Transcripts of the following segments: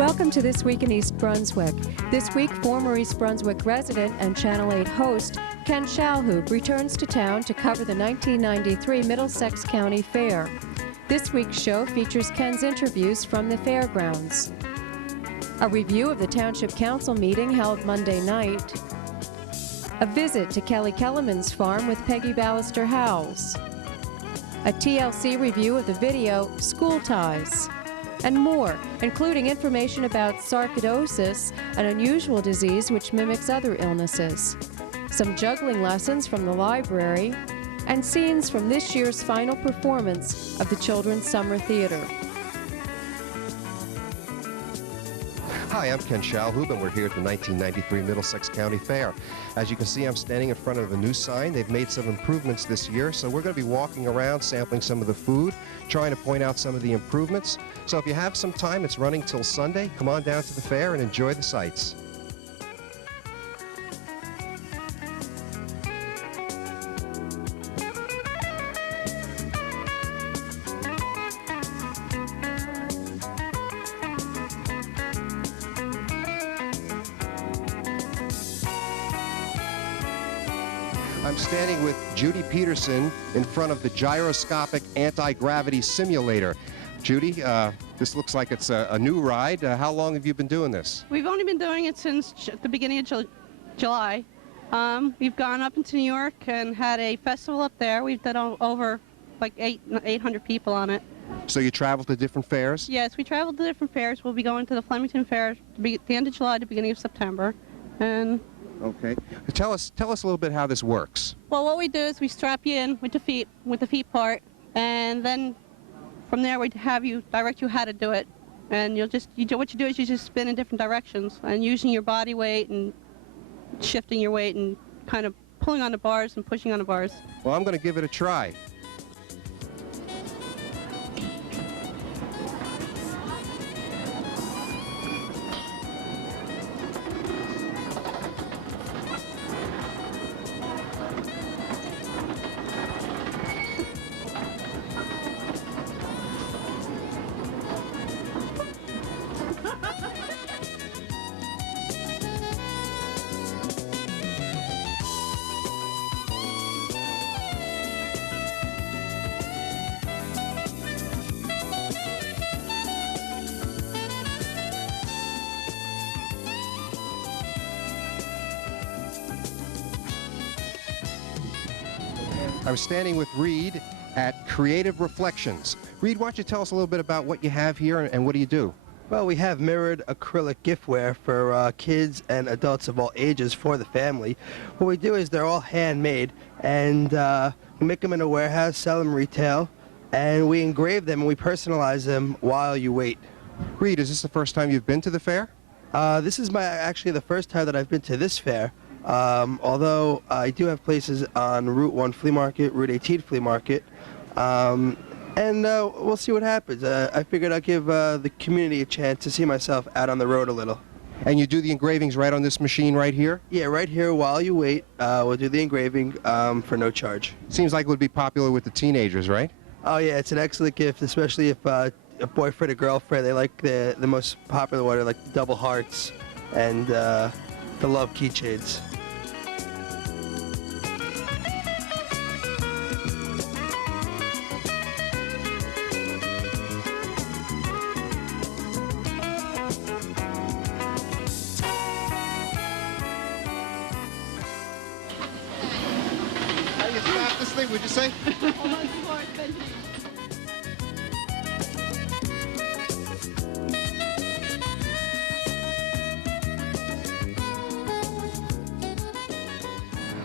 Welcome to This Week in East Brunswick. This week, former East Brunswick resident and Channel 8 host Ken Schalhoub returns to town to cover the 1993 Middlesex County Fair. This week's show features Ken's interviews from the fairgrounds, a review of the Township Council meeting held Monday night, a visit to Kelemen's farm with Peggy Ballister Howells, a TLC review of the video School Ties, and more, including information about sarcoidosis, an unusual disease which mimics other illnesses, some juggling lessons from the library, and scenes from this year's final performance of the Children's Summer Theater. Hi, I'm Ken Schalhoub, and we're here at the 1993 Middlesex County Fair. As you can see, I'm standing in front of a new sign. They've made some improvements this year, so we're going to be walking around, sampling some of the food, trying to point out some of the improvements. So if you have some time, it's running till Sunday. Come on down to the fair and enjoy the sights. I'm standing with Judy Peterson in front of the gyroscopic anti-gravity simulator. Judy, this looks like it's a new ride. How long have you been doing this? We've only been doing it since the beginning of July. We've gone up into New York and had a festival up there. We've done over like 800 people on it. So you travel to different fairs? Yes, we traveled to different fairs. We'll be going to the Flemington Fair at the end of July, the beginning of September. And okay. Tell us a little bit how this works. well, what we do is we strap you in with the feet part, and then from there we direct you how to do it. And what you do is you just spin in different directions and using your body weight and shifting your weight and kind of pulling on the bars and pushing on the bars. Well, I'm going to give it a try. I'm standing with Reed at Creative Reflections. Reed, why don't you tell us a little bit about what you have here and what do you do? Well, we have mirrored acrylic giftware for kids and adults of all ages for the family. What we do is they're all handmade, and we make them in a warehouse, sell them retail, and we engrave them and we personalize them while you wait. Reed, is this the first time you've been to the fair? This is actually the first time that I've been to this fair. Although I do have places on Route 1 Flea Market, Route 18 Flea Market, and we'll see what happens. I figured I'd give the community a chance to see myself out on the road a little. And you do the engravings right on this machine right here? Yeah, right here while you wait, we'll do the engraving for no charge. Seems like it would be popular with the teenagers, right? Oh yeah, it's an excellent gift, especially if a boyfriend or girlfriend, they like the most popular one, like the double hearts and the love keychains. How do you stop this thing, would you say?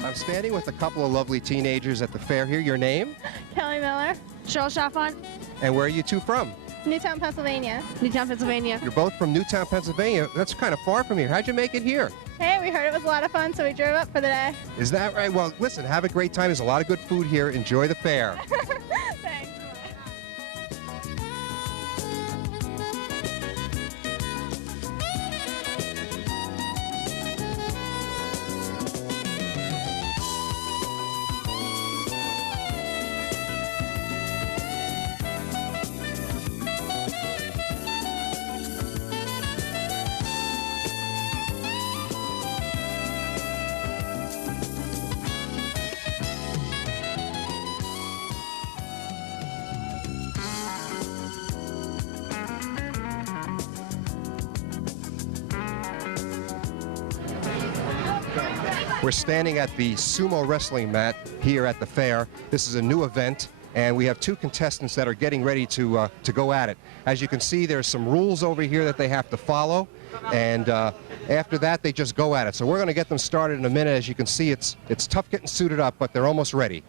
I'm standing with a couple of lovely teenagers at the fair here. Your name? Kelly Miller. Cheryl Chaffont. And where are you two from? Newtown, Pennsylvania. Newtown, Pennsylvania. You're both from Newtown, Pennsylvania. That's kind of far from here. How'd you make it here? Hey, we heard it was a lot of fun, so we drove up for the day. Is that right? Well, listen, have a great time. There's a lot of good food here. Enjoy the fair. Thanks. We're standing at the sumo wrestling mat here at the fair. This is a new event, and we have two contestants that are getting ready to go at it. As you can see, there's some rules over here that they have to follow, and after that, they just go at it. So we're going to get them started in a minute. As you can see, it's tough getting suited up, but they're almost ready.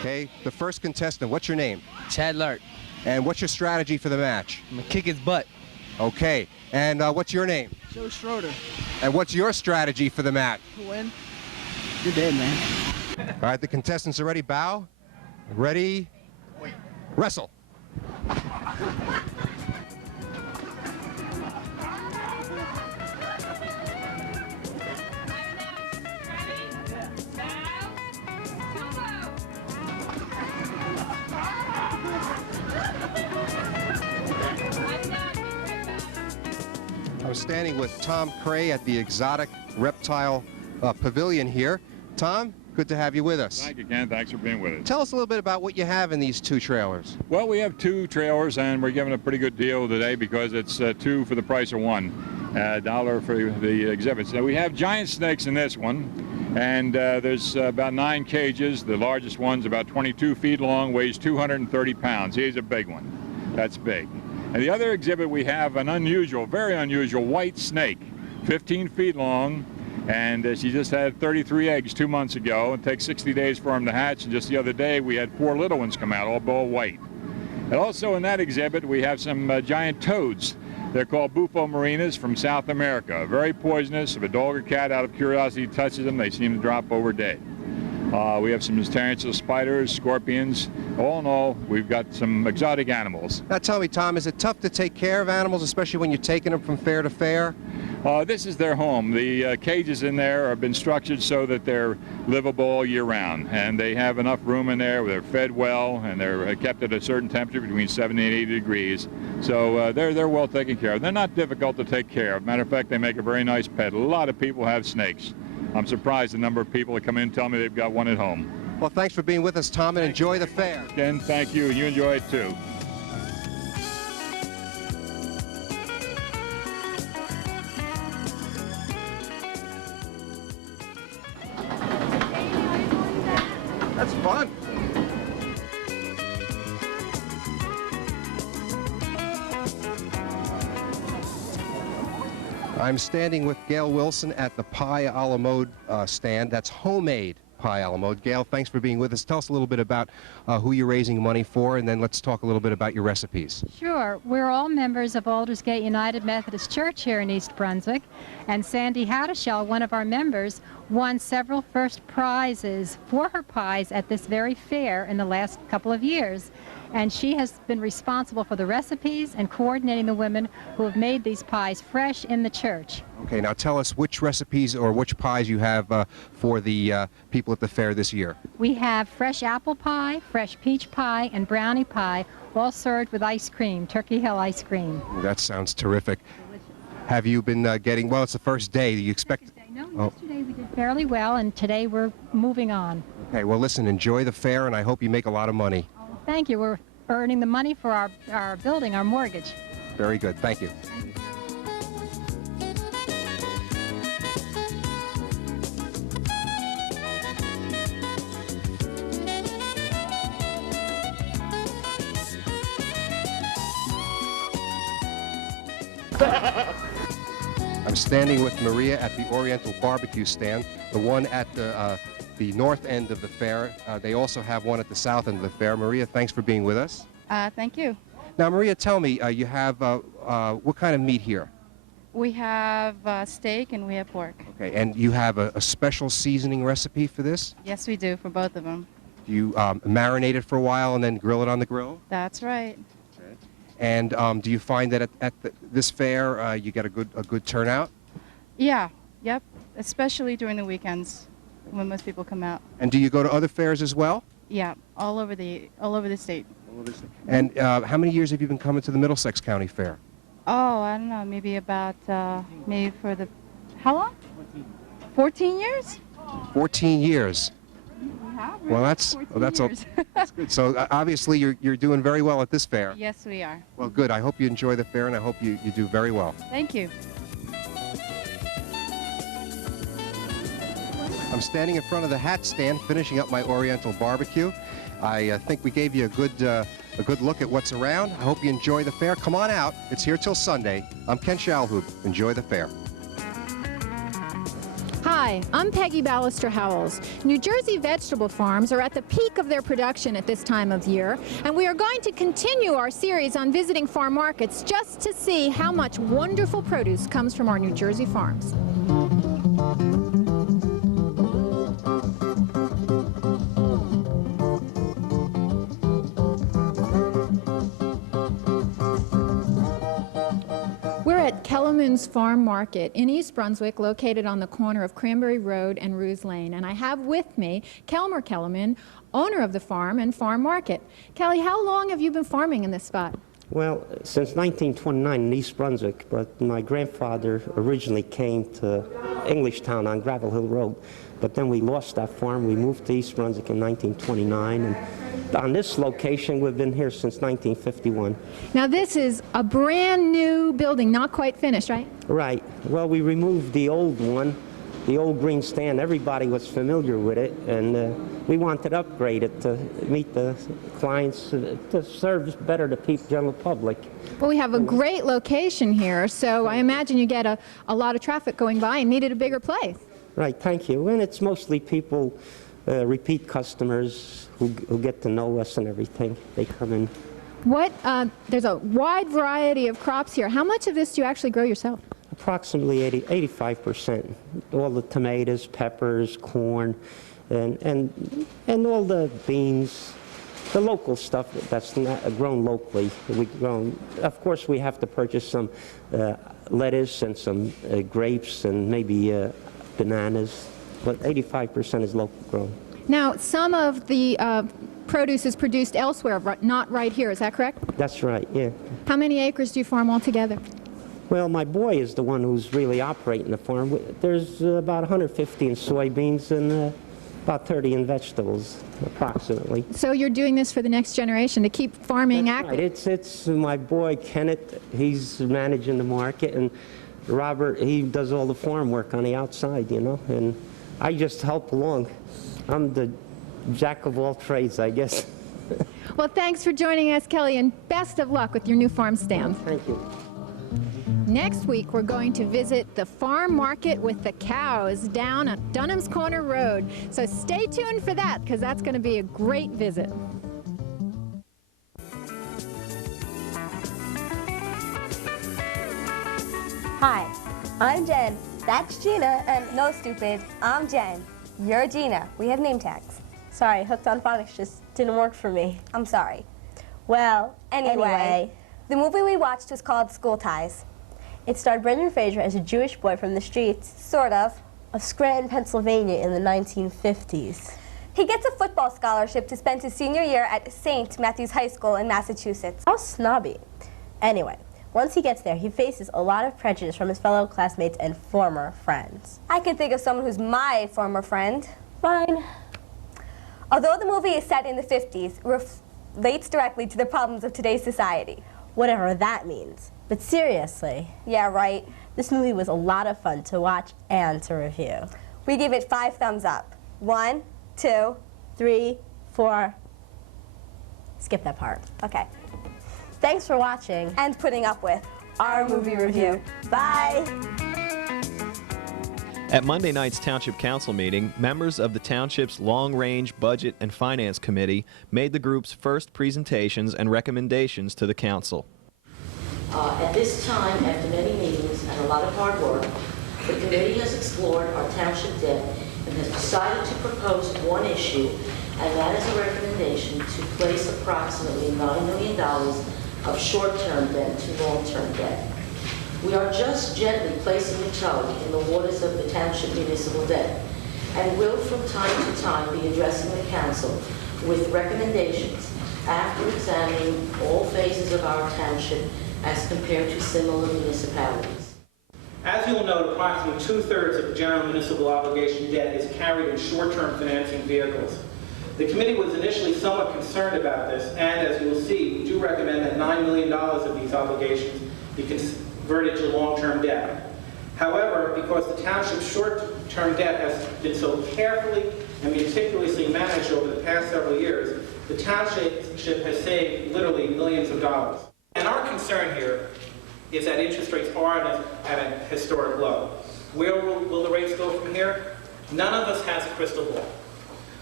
Okay, the first contestant, what's your name? Chad Lart. And what's your strategy for the match? I'm gonna kick his butt. Okay, and what's your name? Joe Schroeder. And what's your strategy for the match? To win. You're dead, man. All right, the contestants are ready. Bow. Ready. Wrestle. I'm standing with Tom Cray at the Exotic Reptile Pavilion here. Tom, good to have you with us. Thank you, Ken. Thanks for being with us. Tell us a little bit about what you have in these two trailers. Well, we have two trailers, and we're giving a pretty good deal today because it's two for the price of one. $1 for the exhibits. Now, we have giant snakes in this one, and there's about 9 cages. The largest one's about 22 feet long, weighs 230 pounds. Here's a big one. That's big. And the other exhibit, we have an unusual, very unusual white snake, 15 feet long, and she just had 33 eggs 2 months ago. It takes 60 days for them to hatch, and just the other day we had 4 little ones come out, all white. And also in that exhibit, we have some giant toads. They're called bufo marinas from South America. Very poisonous. If a dog or cat out of curiosity touches them, they seem to drop over dead. We have some tarantula spiders, scorpions. All in all, we've got some exotic animals. Now tell me, Tom, is it tough to take care of animals, especially when you're taking them from fair to fair? This is their home. The cages in there have been structured so that they're livable all year round, and they have enough room in there. They're fed well, and they're kept at a certain temperature between 70 and 80 degrees. So they're well taken care of. They're not difficult to take care of. Matter of fact, they make a very nice pet. A lot of people have snakes. I'm surprised the number of people that come in and tell me they've got one at home. Well, thanks for being with us, Tom, and enjoy the fair. Ken, thank you, and you enjoy it too. That's fun. I'm standing with Gail Wilson at the pie a la mode stand. That's homemade pie a la mode. Gail, thanks for being with us. Tell us a little bit about who you're raising money for, and then let's talk a little bit about your recipes. Sure. We're all members of Aldersgate United Methodist Church here in East Brunswick, and Sandy Hattishell, one of our members, won several first prizes for her pies at this very fair in the last couple of years. And she has been responsible for the recipes and coordinating the women who have made these pies fresh in the church. Okay, now tell us which recipes or which pies you have for the people at the fair this year. We have fresh apple pie, fresh peach pie, and brownie pie, all served with ice cream, Turkey Hill ice cream. That sounds terrific. Have you been getting, well, it's the first day. Do you expect? Yesterday we did fairly well, and today we're moving on. Okay, well, listen, enjoy the fair, and I hope you make a lot of money. Thank you. We're earning the money for our building, our mortgage. Very good. Thank you. I'm standing with Maria at the Oriental Barbecue stand, the one at the north end of the fair. They also have one at the south end of the fair. Maria, thanks for being with us. Thank you. Now, Maria, tell me, you have what kind of meat here? We have steak and we have pork. Okay, and you have a special seasoning recipe for this? Yes, we do, for both of them. Do you marinate it for a while and then grill it on the grill? That's right. And do you find that at this fair you get a good turnout? Yeah, yep, especially during the weekends when most people come out. And do you go to other fairs as well? Yeah, all over the state. And how many years have you been coming to the Middlesex County Fair? Oh, I don't know, maybe about, maybe for the, how long? 14 years? 14 years. We have, really? Well, that's good. So obviously you're doing very well at this fair. Yes, we are. Well, good. I hope you enjoy the fair, and I hope you do very well. Thank you. standing in front of the hat stand finishing up my Oriental barbecue. I think we gave you a good look at what's around. I hope you enjoy the fair. Come on out. It's here till Sunday. I'm Ken Schalhoub. Enjoy the fair. Hi, I'm Peggy Ballister-Howells. New Jersey vegetable farms are at the peak of their production at this time of year, and we are going to continue our series on visiting farm markets just to see how much wonderful produce comes from our New Jersey farms. At Kelemen's Farm Market in East Brunswick, located on the corner of Cranberry Road and Ruse Lane. And I have with me Kelmer Kelemen, owner of the farm and farm market. Kelly, how long have you been farming in this spot? Well, since 1929 in East Brunswick, but my grandfather originally came to Englishtown on Gravel Hill Road. But then we lost that farm. We moved to East Brunswick in 1929. And on this location, we've been here since 1951. Now, this is a brand new building, not quite finished, right? Right. Well, we removed the old one, the old green stand. Everybody was familiar with it, and we wanted to upgrade it to meet the clients, to serve better the people, general public. Well, we have a great location here, so I imagine you get a lot of traffic going by and needed a bigger place. Right, thank you. And it's mostly people, repeat customers who get to know us and everything. They come in. There's a wide variety of crops here. How much of this do you actually grow yourself? Approximately 85%. All the tomatoes, peppers, corn, and all the beans, the local stuff that's not grown locally. Of course, we have to purchase some lettuce and some grapes and maybe bananas, but 85% is local grown. Now, some of the produce is produced elsewhere, not right here. Is that correct? That's right, yeah. How many acres do you farm altogether? Well, my boy is the one who's really operating the farm. There's about 150 in soybeans and about 30 in vegetables, approximately. So you're doing this for the next generation to keep farming That's active? Right. It's my boy, Kenneth. He's managing the market, and Robert, he does all the farm work on the outside, you know, and I just help along. I'm the jack of all trades, I guess. Well, thanks for joining us, Kelly, and best of luck with your new farm stand. Thank you. Next week, we're going to visit the farm market with the cows down on Dunham's Corner Road. So stay tuned for that, because that's going to be a great visit. Hi, I'm Jen. That's Gina, and no, stupid, I'm Jen. You're Gina. We have name tags. Sorry, Hooked on Phonics just didn't work for me. I'm sorry. Well, anyway, the movie we watched was called School Ties. It starred Brendan Fraser as a Jewish boy from the streets, sort of Scranton, Pennsylvania in the 1950s. He gets a football scholarship to spend his senior year at St. Matthew's High School in Massachusetts. How snobby. Anyway, once he gets there, he faces a lot of prejudice from his fellow classmates and former friends. I can think of someone who's my former friend. Fine. Although the movie is set in the 50s, it relates directly to the problems of today's society. Whatever that means. But seriously. Yeah, right. This movie was a lot of fun to watch and to review. We give it 5 thumbs up. 1, 2, 3, 4. Skip that part. Okay. Thanks for watching and putting up with our movie review. Bye! At Monday night's Township Council meeting, members of the Township's Long Range Budget and Finance Committee made the group's first presentations and recommendations to the Council. At this time, after many meetings and a lot of hard work, the committee has explored our township debt and has decided to propose one issue, and that is a recommendation to place approximately $9 million of short-term debt to long-term debt. We are just gently placing a toe in the waters of the township municipal debt, and will from time to time be addressing the council with recommendations after examining all phases of our township as compared to similar municipalities. As you'll note, approximately 2/3 of the general municipal obligation debt is carried in short-term financing vehicles. The committee was initially somewhat concerned about this, and as you will see, we do recommend that $9 million of these obligations be converted to long-term debt. However, because the township's short-term debt has been so carefully and meticulously managed over the past several years, the township has saved literally millions of dollars. And our concern here is that interest rates are at a historic low. Where will the rates go from here? None of us has a crystal ball.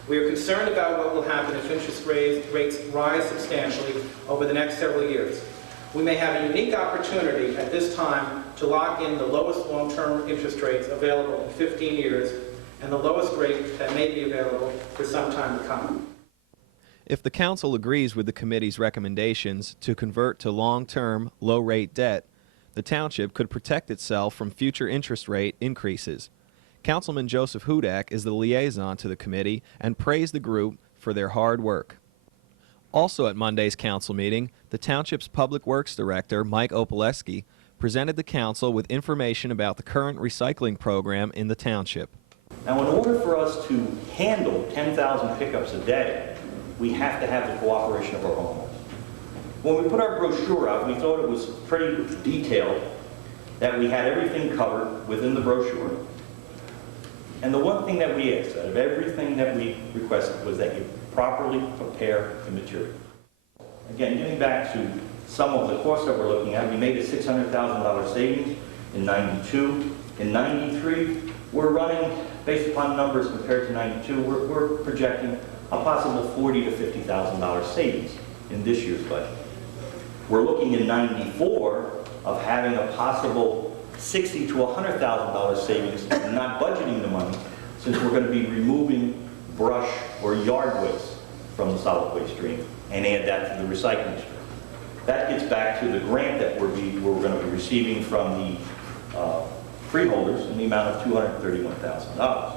We are concerned about what will happen if interest rates rise substantially over the next several years. We may have a unique opportunity at this time to lock in the lowest long-term interest rates available in 15 years and the lowest rate that may be available for some time to come. If the council agrees with the committee's recommendations to convert to long-term, low-rate debt, the township could protect itself from future interest rate increases. Councilman Joseph Hudak is the liaison to the committee and praised the group for their hard work. Also at Monday's council meeting, the township's Public Works Director, Mike Opaleski, presented the council with information about the current recycling program in the township. Now, in order for us to handle 10,000 pickups a day, we have to have the cooperation of our homeowners. When we put our brochure out, we thought it was pretty detailed, that we had everything covered within the brochure. And the one thing that we asked out of everything that we requested was that you properly prepare the material. Again, getting back to some of the costs that we're looking at, we made a $600,000 savings in '92. In '93, we're running, based upon numbers compared to '92, we're projecting a possible $40,000 to $50,000 savings in this year's budget. We're looking in '94 of having a possible $60,000 to $100,000 savings and not budgeting the money, since we're going to be removing brush or yard waste from the solid waste stream and add that to the recycling stream. That gets back to the grant that we're going to be receiving from the freeholders in the amount of $231,000.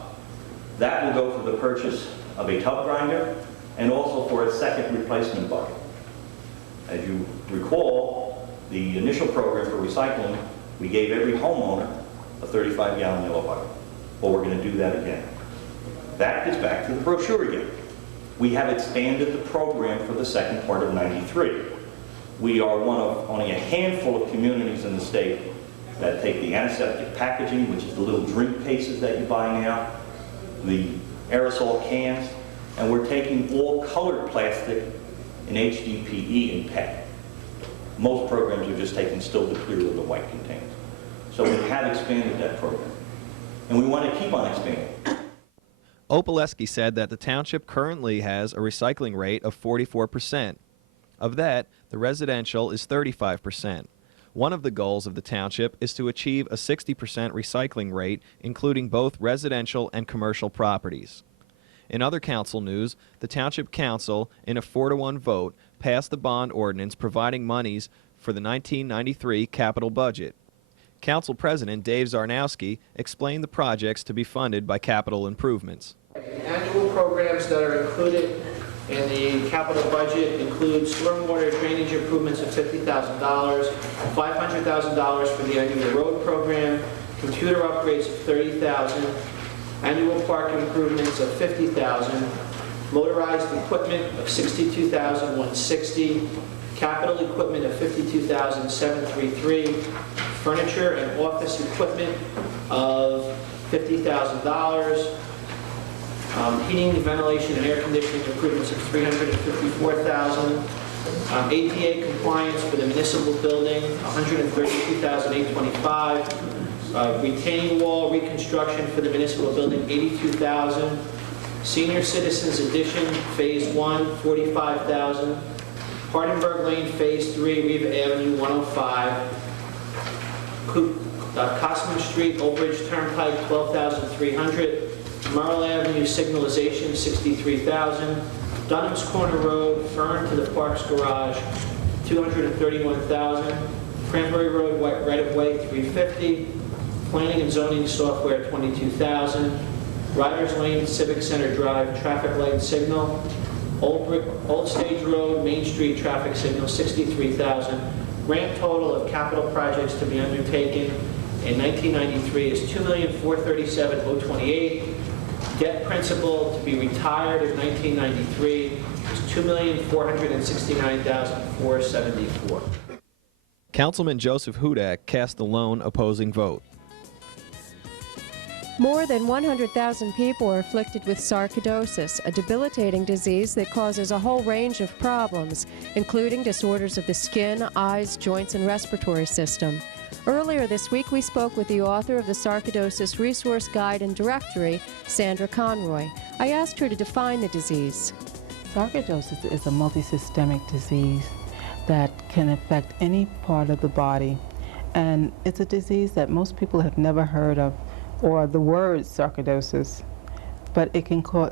That will go for the purchase of a tub grinder and also for a second replacement bucket. As you recall, the initial program for recycling, we gave every homeowner a 35-gallon yellow bucket. Well, we're going to do that again. That gets back to the brochure again. We have expanded the program for the second part of '93. We are one of only a handful of communities in the state that take the antiseptic packaging, which is the little drink cases that you buy now, the aerosol cans, and we're taking all colored plastic in HDPE and PET. Most programs are just taking still the clear of the white containers. So we have expanded that program, and we want to keep on expanding. Opaleski said that the township currently has a recycling rate of 44%. Of that, the residential is 35%. One of the goals of the township is to achieve a 60% recycling rate, including both residential and commercial properties. In other council news, the Township Council, in a 4-to-1 vote, passed the bond ordinance providing monies for the 1993 capital budget. Council President Dave Zarnowski explained the projects to be funded by capital improvements. Annual programs that are included in the capital budget include stormwater drainage improvements of $50,000, $500,000 for the annual road program, computer upgrades of $30,000, annual park improvements of $50,000, motorized equipment of $62,160, capital equipment of $52,733, furniture and office equipment of $50,000, heating, ventilation, and air conditioning improvements of $354,000, ADA compliance for the municipal building, $132,825, retaining wall reconstruction for the municipal building, $82,000, senior citizens addition, phase 1, $45,000, Hardenberg Lane, phase 3, Riva Avenue, $105,000, Cosman Street, Old Bridge Turnpike, $12,300, Merle Avenue signalization, $63,000, Dunham's Corner Road, Fern to the Parks Garage, $231,000, Cranberry Road right-of-way, $350,000, planning and zoning software, $22,000, Riders Lane, Civic Center Drive, traffic light signal, Old Stage Road, Main Street traffic signal, $63,000. Grand total of capital projects to be undertaken in 1993 is $2,437,028. Debt principal to be retired in 1993 is $2,469,474. Councilman Joseph Hudak cast the lone opposing vote. More than 100,000 people are afflicted with sarcoidosis, a debilitating disease that causes a whole range of problems, including disorders of the skin, eyes, joints, and respiratory system. Earlier this week, we spoke with the author of the Sarcoidosis Resource Guide and Directory, Sandra Conroy. I asked her to define the disease. Sarcoidosis is a multisystemic disease that can affect any part of the body, and it's a disease that most people have never heard of, or the word sarcoidosis, but it can cause,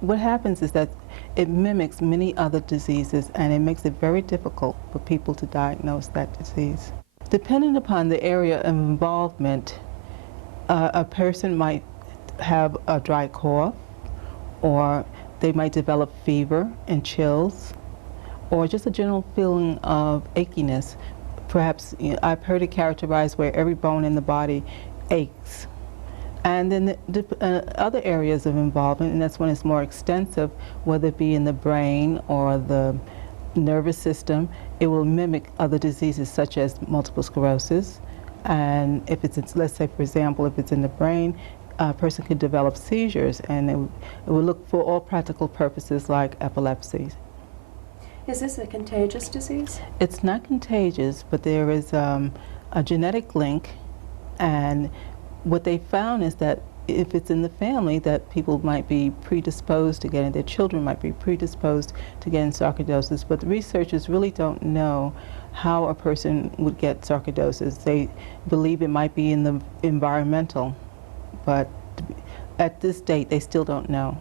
what happens is that it mimics many other diseases, and it makes it very difficult for people to diagnose that disease. Depending upon the area of involvement, a person might have a dry cough, or they might develop fever and chills, or just a general feeling of achiness. Perhaps, I've heard it characterized where every bone in the body aches. And then the other areas of involvement, and that's when it's more extensive, whether it be in the brain or the nervous system, it will mimic other diseases such as multiple sclerosis. And if it's, let's say for example, if it's in the brain, a person could develop seizures, and it will look for all practical purposes like epilepsy. Is this a contagious disease? It's not contagious, but there is a genetic link, and what they found is that if it's in the family, that people might be predisposed to getting, their children might be predisposed to getting sarcoidosis, but the researchers really don't know how a person would get sarcoidosis. They believe it might be in the environmental, but at this date, they still don't know.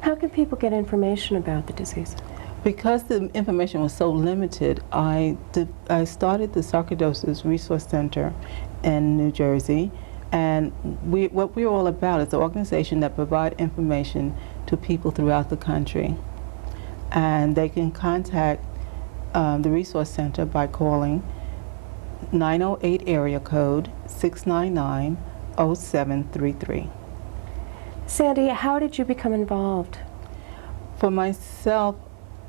How can people get information about the disease? Because the information was so limited, I started the Sarcoidosis Resource Center in New Jersey, and what we're all about is an organization that provides information to people throughout the country. And they can contact the Resource Center by calling 908 area code 699-0733. Sandy, how did you become involved? For myself,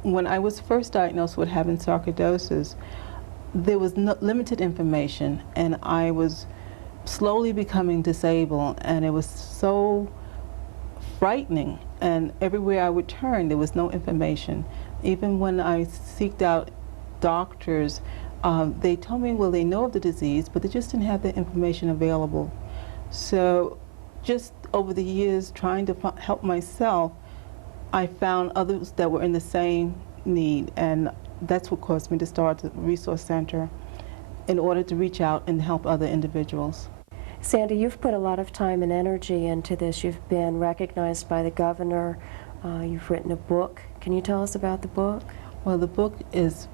when I was first diagnosed with having sarcoidosis, there was limited information, and I was slowly becoming disabled, and it was so frightening, and everywhere I would turn there was no information. Even when I seeked out doctors, they told me, well, they know of the disease, but they just didn't have the information available. So just over the years trying to help myself, I found others that were in the same need, and that's what caused me to start the Resource Center in order to reach out and help other individuals. Sandy, you've put a lot of time and energy into this. You've been recognized by the governor. You've written a book. Can you tell us about the book? Well, the book is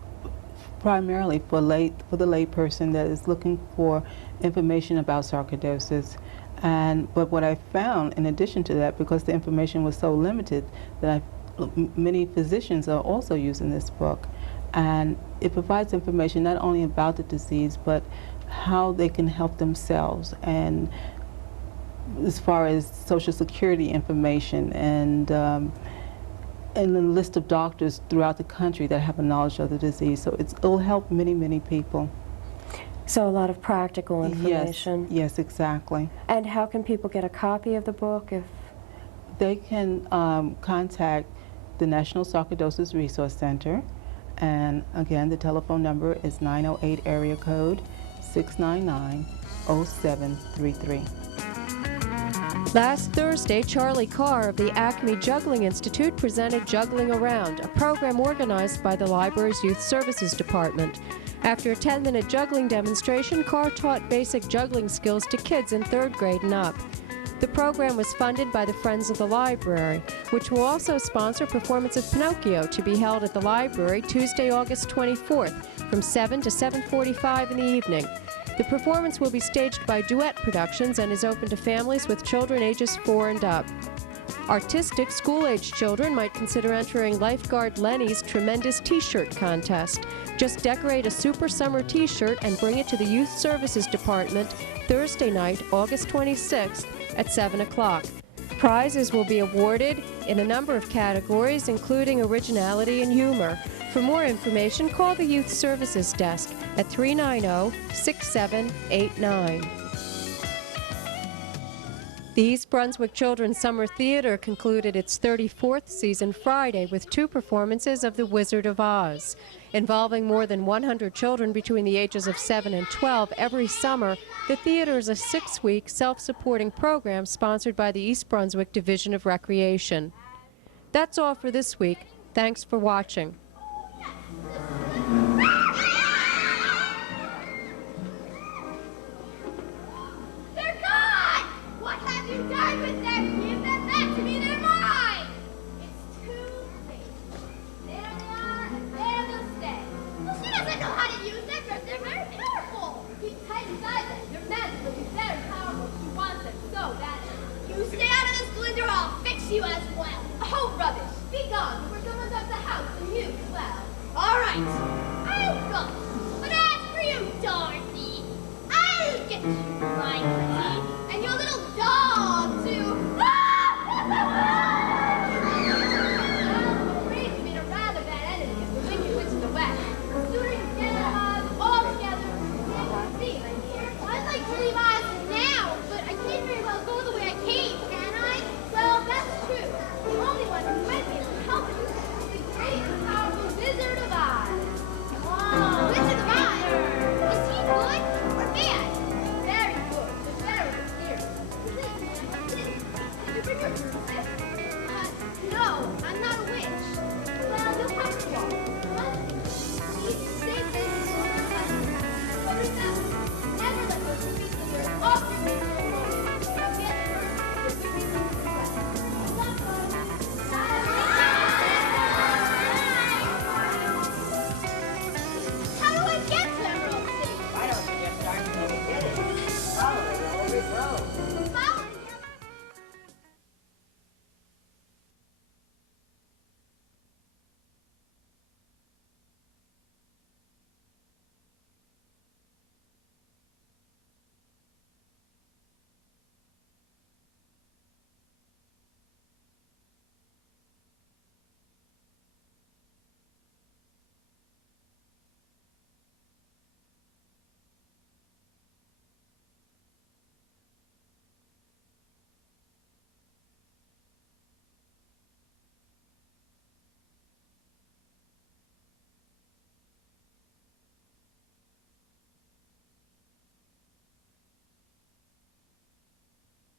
primarily for the lay person that is looking for information about sarcoidosis. But what I found, in addition to that, because the information was so limited, that many physicians are also using this book. And it provides information not only about the disease, but how they can help themselves, and as far as Social Security information, and a list of doctors throughout the country that have a knowledge of the disease. So it'll help many, many people. So a lot of practical information. Yes, exactly. And how can people get a copy of the book? If they can contact the National Sarcoidosis Resource Center, and again, the telephone number is 908 area code 699-0733. Last Thursday, Charlie Carr of the Acme Juggling Institute presented Juggling Around, a program organized by the library's Youth Services Department. After a 10-minute juggling demonstration, Carr taught basic juggling skills to kids in 3rd grade and up. The program was funded by the Friends of the Library, which will also sponsor a performance of Pinocchio to be held at the library Tuesday, August 24th from 7 to 7:45 in the evening. The performance will be staged by Duet Productions and is open to families with children ages 4 and up. Artistic school-age children might consider entering Lifeguard Lenny's Tremendous T-shirt contest. Just decorate a Super Summer T-shirt and bring it to the Youth Services Department Thursday night, August 26th at 7 o'clock. Prizes will be awarded in a number of categories, including originality and humor. For more information, call the Youth Services Desk at 390-6789. The East Brunswick Children's Summer Theater concluded its 34th season Friday with 2 performances of The Wizard of Oz. Involving more than 100 children between the ages of 7 and 12 every summer, the theater is a 6-week self-supporting program sponsored by the East Brunswick Division of Recreation. That's all for this week. Thanks for watching.